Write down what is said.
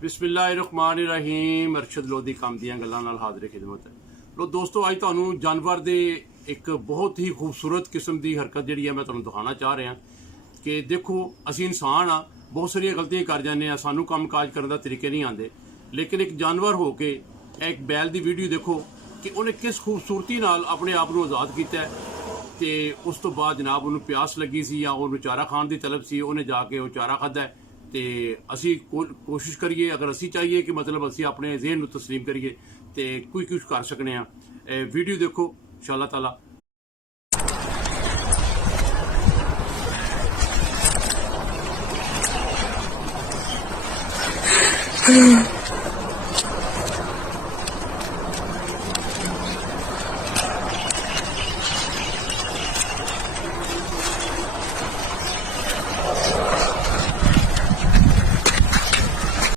बिस्मिल्लाहिर्रहमानिर्रहीम। अरशद लोधी काम दियां गल्लां नाल हाज़िर खिदमत है। लो दोस्तों, अज तुहानूं जानवर दे एक बहुत ही खूबसूरत किस्म की हरकत जिहड़ी है मैं तुहानूं दिखाना चाह रहा कि देखो, असीं इंसान हाँ, बहुत सारिया गलतियां कर जाने आ, सानूं काम काज करने का तरीके नहीं आते, लेकिन एक जानवर हो के एक बैल की वीडियो देखो कि उन्हें किस खूबसूरती नाल अपने आप को आज़ाद किया ते उस तो बाद जनाब उन्होंने प्यास लगी सी या उन्होंने चारा खाण की तलब सी, उन्हें जाके वो चारा खादा है। तो असी कोशिश करिए, अगर असी चाहिए कि मतलब असी अपने जहन को तस्लीम करिए तो कोई कुछ कर सकने। वीडियो देखो इंशाअल्लाह ताला।